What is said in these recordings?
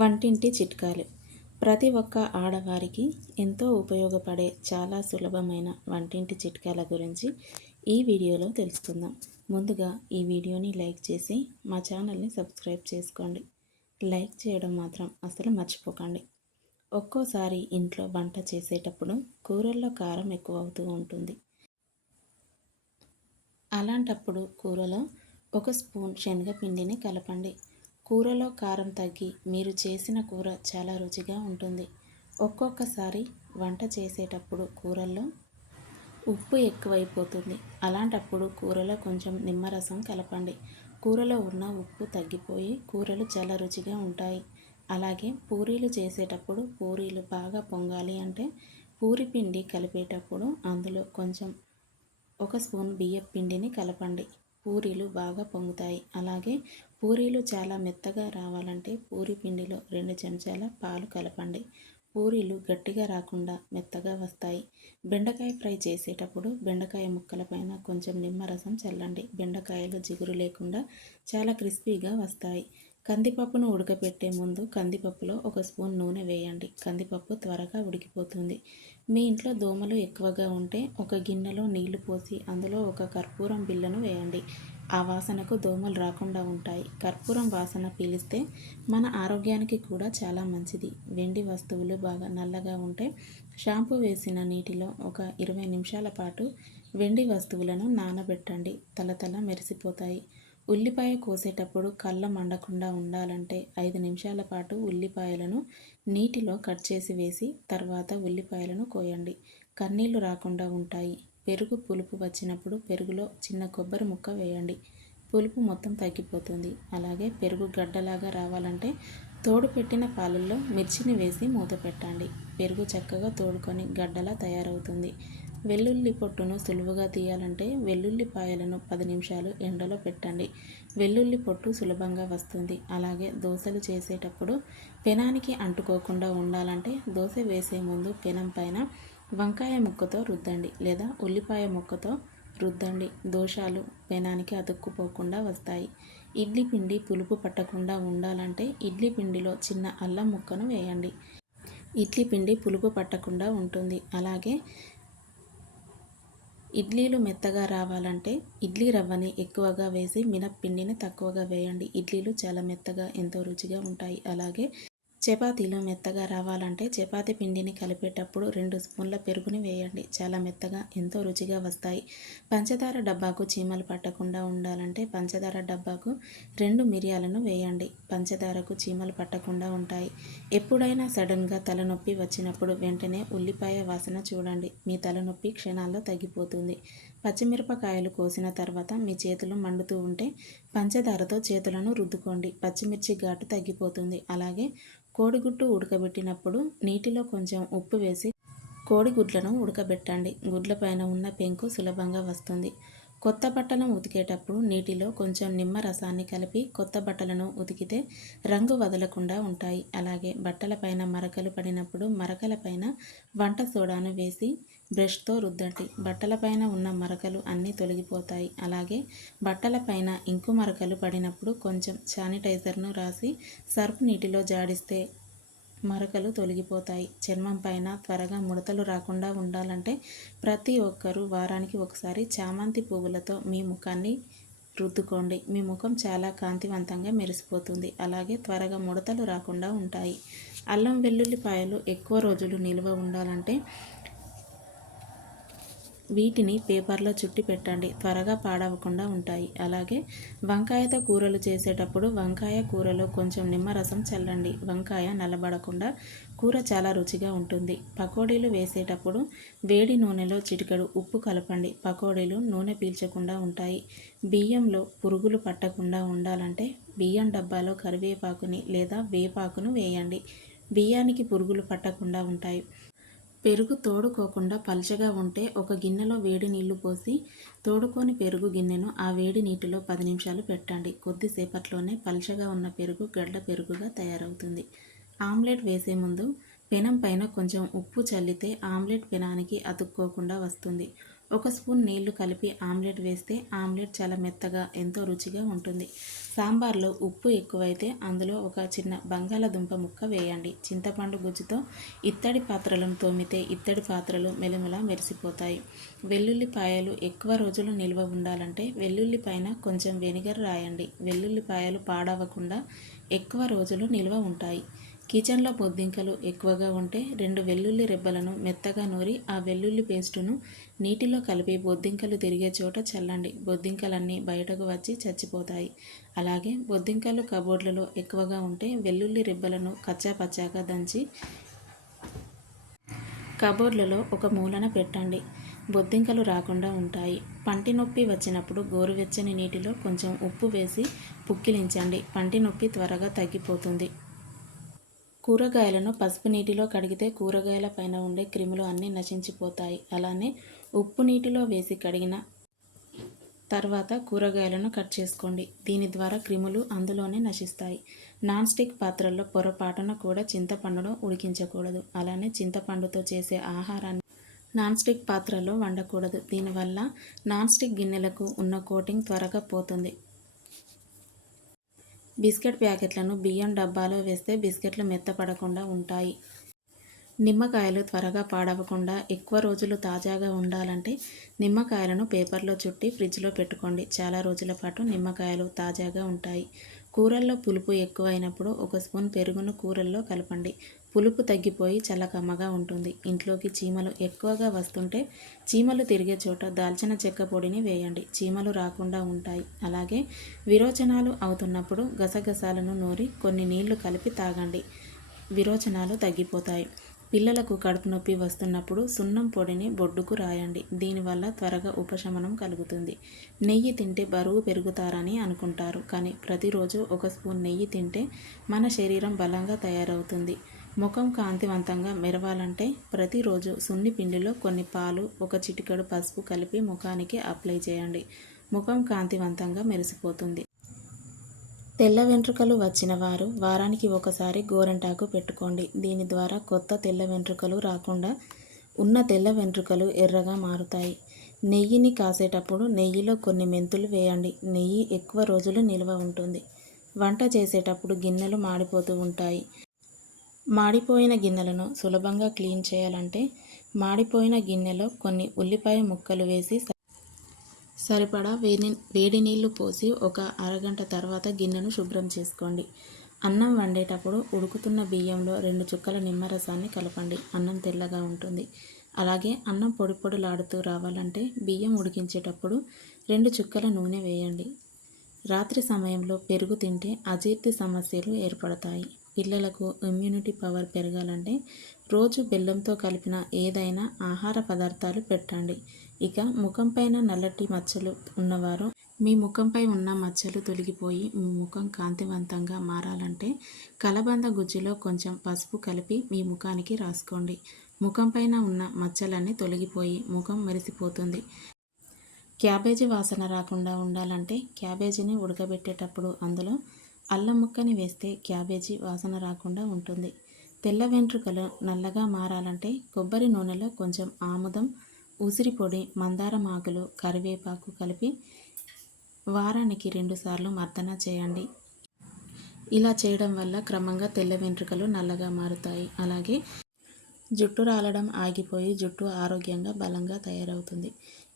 వంటింటి చిట్కాలు. ప్రతి ఒక్క ఆడవారికి ఎంతో ఉపయోగపడే చాలా సులభమైన వంటింటి చిట్కాల గురించి ఈ వీడియోలో తెలుసుకుందాం. ముందుగా ఈ వీడియోని లైక్ చేసి మా ఛానల్ని సబ్స్క్రైబ్ చేసుకోండి. లైక్ చేయడం మాత్రం అసలు మర్చిపోకండి. ఒక్కోసారి ఇంట్లో వంట చేసేటప్పుడు కూరల్లో కారం ఎక్కువ అవుతూ ఉంటుంది. అలాంటప్పుడు కూరలో 1 స్పూన్ శనగపిండిని కలపండి. కూరలో కారం తగ్గి మీరు చేసిన కూర చాలా రుచిగా ఉంటుంది. ఒక్కొక్కసారి వంట చేసేటప్పుడు కూరల్లో ఉప్పు ఎక్కువైపోతుంది. అలాంటప్పుడు కూరలో కొంచెం నిమ్మరసం కలపండి. కూరలో ఉన్న ఉప్పు తగ్గిపోయి కూరలు చాలా రుచిగా ఉంటాయి. అలాగే పూరీలు చేసేటప్పుడు పూరీలు బాగా పొంగాలి అంటే పూరి పిండి కలిపేటప్పుడు అందులో కొంచెం 1 స్పూన్ బియ్యపు పిండిని కలపండి. పూరీలు బాగా పొంగుతాయి. అలాగే పూరీలు చాలా మెత్తగా రావాలంటే పూరి పిండిలో 2 చెంచాల పాలు కలపండి. పూరీలు గట్టిగా రాకుండా మెత్తగా వస్తాయి. బెండకాయ ఫ్రై చేసేటప్పుడు బెండకాయ ముక్కలపైన కొంచెం నిమ్మరసం చల్లండి. బెండకాయలు జిగురు లేకుండా చాలా క్రిస్పీగా వస్తాయి. కందిపప్పును ఉడకపెట్టే ముందు కందిపప్పులో 1 స్పూన్ నూనె వేయండి. కందిపప్పు త్వరగా ఉడికిపోతుంది. మీ ఇంట్లో దోమలు ఎక్కువగా ఉంటే ఒక గిన్నెలో నీళ్లు పోసి అందులో ఒక కర్పూరం బిళ్ళను వేయండి. ఆ వాసనకు దోమలు రాకుండా ఉంటాయి. కర్పూరం వాసన పీలిస్తే మన ఆరోగ్యానికి కూడా చాలా మంచిది. వెండి వస్తువులు బాగా నల్లగా ఉంటే షాంపూ వేసిన నీటిలో ఒక 20 నిమిషాల పాటు వెండి వస్తువులను నానబెట్టండి. తలతల మెరిసిపోతాయి. ఉల్లిపాయ కోసేటప్పుడు కళ్ళ మండకుండా ఉండాలంటే 5 నిమిషాల పాటు ఉల్లిపాయలను నీటిలో కట్ చేసి వేసి తర్వాత ఉల్లిపాయలను కోయండి. కన్నీళ్లు రాకుండా ఉంటాయి. పెరుగు పులుపు వచ్చినప్పుడు పెరుగులో చిన్న కొబ్బరి ముక్క వేయండి. పులుపు మొత్తం తగ్గిపోతుంది. అలాగే పెరుగు గడ్డలాగా రావాలంటే తోడు పెట్టిన పాలల్లో మిర్చిని వేసి మూత పెట్టండి. పెరుగు చక్కగా తోడుకొని గడ్డలా తయారవుతుంది. వెల్లుల్లి పొట్టును సులువుగా తీయాలంటే వెల్లుల్లిపాయలను 10 నిమిషాలు ఎండలో పెట్టండి. వెల్లుల్లి పొట్టు సులభంగా వస్తుంది. అలాగే దోశలు చేసేటప్పుడు పెనానికి అంటుకోకుండా ఉండాలంటే దోశ వేసే ముందు పెనం పైన వంకాయ ముక్కతో రుద్దండి లేదా ఉల్లిపాయ ముక్కతో రుద్దండి. దోశలు పెనానికి అతుక్కుపోకుండా వస్తాయి. ఇడ్లీ పిండి పులుపు పట్టకుండా ఉండాలంటే ఇడ్లీ పిండిలో చిన్న అల్లం ముక్కను వేయండి. ఇడ్లీ పిండి పులుపు పట్టకుండా ఉంటుంది. అలాగే ఇడ్లీలు మెత్తగా రావాలంటే ఇడ్లీ రవ్వని ఎక్కువగా వేసి మినప్పిండిని తక్కువగా వేయండి. ఇడ్లీలు చాలా మెత్తగా ఎంతో రుచిగా ఉంటాయి. అలాగే చపాతీలు మెత్తగా రావాలంటే చపాతీ పిండిని కలిపేటప్పుడు 2 స్పూన్ల పెరుగుని వేయండి. చాలా మెత్తగా ఎంతో రుచిగా వస్తాయి. పంచదార డబ్బాకు చీమలు పట్టకుండా ఉండాలంటే పంచదార డబ్బాకు 2 మిరియాలను వేయండి. పంచదారకు చీమలు పట్టకుండా ఉంటాయి. ఎప్పుడైనా సడన్గా తలనొప్పి వచ్చినప్పుడు వెంటనే ఉల్లిపాయ వాసన చూడండి. మీ తలనొప్పి క్షణాల్లో తగ్గిపోతుంది. పచ్చిమిరపకాయలు కోసిన తర్వాత మీ చేతులు మండుతూ ఉంటే పంచదారతో చేతులను రుద్దుకోండి. పచ్చిమిర్చి ఘాటు తగ్గిపోతుంది. అలాగే కోడిగుడ్డు ఉడకబెట్టినప్పుడు నీటిలో కొంచెం ఉప్పు వేసి కోడిగుడ్లను ఉడకబెట్టండి. గుడ్లపైన ఉన్న పెంకు సులభంగా వస్తుంది. కొత్త బట్టలను ఉతికేటప్పుడు నీటిలో కొంచెం నిమ్మ రసాన్ని కలిపి కొత్త బట్టలను ఉతికితే రంగు వదలకుండా ఉంటాయి. అలాగే బట్టలపైన మరకలు పడినప్పుడు మరకలపైన వంట సోడాను వేసి బ్రష్తో రుద్దండి. బట్టలపైన ఉన్న మరకలు అన్నీ తొలగిపోతాయి. అలాగే బట్టలపైన ఇంకు మరకలు పడినప్పుడు కొంచెం శానిటైజర్ను రాసి సర్ఫ్ నీటిలో జాడిస్తే మరకలు తొలగిపోతాయి. చర్మం పైన త్వరగా ముడతలు రాకుండా ఉండాలంటే ప్రతి ఒక్కరూ వారానికి ఒకసారి చామంతి పువ్వులతో మీ ముఖాన్ని రుద్దుకోండి. మీ ముఖం చాలా కాంతివంతంగా మెరిసిపోతుంది. అలాగే త్వరగా ముడతలు రాకుండా ఉంటాయి. అల్లం వెల్లుల్లిపాయలు ఎక్కువ రోజులు నిల్వ ఉండాలంటే వీటిని పేపర్లో చుట్టి పెట్టండి. త్వరగా పాడవకుండా ఉంటాయి. అలాగే వంకాయతో కూరలు చేసేటప్పుడు వంకాయ కూరలో కొంచెం నిమ్మరసం చల్లండి. వంకాయ నల్లబడకుండా కూర చాలా రుచిగా ఉంటుంది. పకోడీలు వేసేటప్పుడు వేడి నూనెలో చిటికెడు ఉప్పు కలపండి. పకోడీలు నూనె పీల్చకుండా ఉంటాయి. బియ్యంలో పురుగులు పట్టకుండా ఉండాలంటే బియ్యం డబ్బాలో కరివేపాకుని లేదా వేపాకును వేయండి. బియ్యానికి పురుగులు పట్టకుండా ఉంటాయి. పెరుగు తోడుకోకుండా పల్చగా ఉంటే ఒక గిన్నెలో వేడి నీళ్లు పోసి తోడుకొని పెరుగు గిన్నెను ఆ వేడి నీటిలో 10 నిమిషాలు పెట్టండి. కొద్దిసేపట్లోనే పల్చగా ఉన్న పెరుగు గడ్డ పెరుగుగా తయారవుతుంది. ఆమ్లెట్ వేసే ముందు పెనం పైన కొంచెం ఉప్పు చల్లితే ఆమ్లెట్ పెనానికి అతుక్కోకుండా వస్తుంది. ఒక స్పూన్ నీళ్లు కలిపి ఆమ్లెట్ వేస్తే ఆమ్లెట్ చాలా మెత్తగా ఎంతో రుచిగా ఉంటుంది. సాంబార్లో ఉప్పు ఎక్కువైతే అందులో ఒక చిన్న బంగాళదుంప ముక్క వేయండి. చింతపండు గుజ్జుతో ఇత్తడి పాత్రలను తోమితే ఇత్తడి పాత్రలు మెలమెల మెరిసిపోతాయి. వెల్లుల్లిపాయలు ఎక్కువ రోజులు నిల్వ ఉండాలంటే వెల్లుల్లి పైన కొంచెం వెనిగర్ రాయండి. వెల్లుల్లిపాయలు పాడవకుండా ఎక్కువ రోజులు నిల్వ ఉంటాయి. కిచెన్లో బొద్దింకలు ఎక్కువగా ఉంటే 2 వెల్లుల్లి రెబ్బలను మెత్తగా నూరి ఆ వెల్లుల్లి పేస్టును నీటిలో కలిపి బొద్దింకలు తిరిగే చోట చల్లండి. బొద్దింకలన్నీ బయటకు వచ్చి చచ్చిపోతాయి. అలాగే బొద్దింకలు కబోర్డ్లలో ఎక్కువగా ఉంటే వెల్లుల్లి రెబ్బలను కచ్చాపచ్చాగా దంచి కబోర్డ్లలో ఒక మూలన పెట్టండి. బొద్దింకలు రాకుండా ఉంటాయి. పంటి నొప్పి వచ్చినప్పుడు గోరువెచ్చని నీటిలో కొంచెం ఉప్పు వేసి పుక్కిలించండి. పంటి నొప్పి త్వరగా తగ్గిపోతుంది. కూరగాయలను పసుపు నీటిలో కడిగితే కూరగాయల పైన ఉండే క్రిములు అన్నీ నశించిపోతాయి. అలానే ఉప్పు నీటిలో వేసి కడిగిన తర్వాత కూరగాయలను కట్ చేసుకోండి. దీని ద్వారా క్రిములు అందులోనే నశిస్తాయి. నాన్ స్టిక్ పాత్రల్లో పొరపాటున కూడా చింతపండును ఉడికించకూడదు. అలానే చింతపండుతో చేసే ఆహారాన్ని నాన్ స్టిక్ పాత్రలో వండకూడదు. దీనివల్ల నాన్ స్టిక్ గిన్నెలకు ఉన్న కోటింగ్ త్వరగా పోతుంది. బిస్కెట్ ప్యాకెట్లను బియ్యం డబ్బాలో వేస్తే బిస్కెట్లు మెత్తపడకుండా ఉంటాయి. నిమ్మకాయలు త్వరగా పాడవకుండా ఎక్కువ రోజులు తాజాగా ఉండాలంటే నిమ్మకాయలను పేపర్లో చుట్టి ఫ్రిడ్జ్లో పెట్టుకోండి. చాలా రోజుల పాటు నిమ్మకాయలు తాజాగా ఉంటాయి. కూరల్లో పులుపు ఎక్కువైనప్పుడు ఒక స్పూన్ పెరుగును కూరల్లో కలపండి. పులుపు తగ్గిపోయి చాలా కమ్మగా ఉంటుంది. ఇంట్లోకి చీమలు ఎక్కువగా వస్తుంటే చీమలు తిరిగే చోట దాల్చిన చెక్క పొడిని వేయండి. చీమలు రాకుండా ఉంటాయి. అలాగే విరోచనాలు అవుతున్నప్పుడు గసగసాలను నూరి కొన్ని నీళ్లు కలిపి తాగండి. విరోచనాలు తగ్గిపోతాయి. పిల్లలకు కడుపు నొప్పి వస్తున్నప్పుడు సున్నం పొడిని బొడ్డుకు రాయండి. దీనివల్ల త్వరగా ఉపశమనం కలుగుతుంది. నెయ్యి తింటే బరువు పెరుగుతారని అనుకుంటారు. కానీ ప్రతిరోజు ఒక స్పూన్ నెయ్యి తింటే మన శరీరం బలంగా తయారవుతుంది. ముఖం కాంతివంతంగా మెరవాలంటే ప్రతిరోజు సున్ని పిండిలో కొన్ని పాలు, ఒక చిటికెడు పసుపు కలిపి ముఖానికి అప్లై చేయండి. ముఖం కాంతివంతంగా మెరిసిపోతుంది. తెల్ల వెంట్రుకలు వచ్చిన వారు వారానికి ఒకసారి గోరింటాకు పెట్టుకోండి. దీని ద్వారా కొత్త తెల్ల వెంట్రుకలు రాకుండా ఉన్న తెల్ల వెంట్రుకలు ఎర్రగా మారుతాయి. నెయ్యిని కాసేటప్పుడు నెయ్యిలో కొన్ని మెంతులు వేయండి. నెయ్యి ఎక్కువ రోజులు నిల్వ ఉంటుంది. వంట చేసేటప్పుడు గిన్నెలు మాడిపోతూ ఉంటాయి. మాడిపోయిన గిన్నెలను సులభంగా క్లీన్ చేయాలంటే మాడిపోయిన గిన్నెలో కొన్ని ఉల్లిపాయ ముక్కలు వేసి సరిపడా వేడి నీళ్లు పోసి ఒక అరగంట తర్వాత గిన్నెను శుభ్రం చేసుకోండి. అన్నం వండేటప్పుడు ఉడుకుతున్న బియ్యంలో 2 చుక్కల నిమ్మరసాన్ని కలపండి. అన్నం తెల్లగా ఉంటుంది. అలాగే అన్నం పొడి పొడిలాడుతూ రావాలంటే బియ్యం ఉడికించేటప్పుడు 2 చుక్కల నూనె వేయండి. రాత్రి సమయంలో పెరుగు తింటే అజీర్తి సమస్యలు ఏర్పడతాయి. పిల్లలకు ఇమ్యూనిటీ పవర్ పెరగాలంటే రోజు బెల్లంతో కలిపిన ఏదైనా ఆహార పదార్థాలు పెట్టండి. ఇక ముఖంపైన నల్లటి మచ్చలు ఉన్నవారు మీ ముఖంపై ఉన్న మచ్చలు తొలగిపోయి మీ ముఖం కాంతివంతంగా మారాలంటే కలబంద గుజ్జులో కొంచెం పసుపు కలిపి మీ ముఖానికి రాసుకోండి. ముఖంపైన ఉన్న మచ్చలన్నీ తొలగిపోయి ముఖం మెరిసిపోతుంది. క్యాబేజీ వాసన రాకుండా ఉండాలంటే క్యాబేజీని ఉడకబెట్టేటప్పుడు అందులో అల్లం ముక్కని వేస్తే క్యాబేజీ వాసన రాకుండా ఉంటుంది. తెల్ల వెంట్రుకలు నల్లగా మారాలంటే కొబ్బరి నూనెలో కొంచెం ఆముదం, ఉసిరి పొడి, మందారం ఆకులు, కరివేపాకు కలిపి వారానికి 2 సార్లు మర్దన చేయండి. ఇలా చేయడం వల్ల క్రమంగా తెల్ల వెంట్రుకలు నల్లగా మారుతాయి. అలాగే జుట్టు రాలడం ఆగిపోయి జుట్టు ఆరోగ్యంగా బలంగా తయారవుతుంది.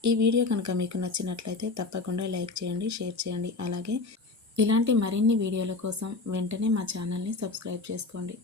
ఈ వీడియో కనుక మీకు నచ్చినట్లయితే తప్పకుండా లైక్ చేయండి, షేర్ చేయండి. అలాగే ఇలాంటి మరిన్ని వీడియోల కోసం వెంటనే మా ఛానల్ని సబ్స్క్రైబ్ చేసుకోండి.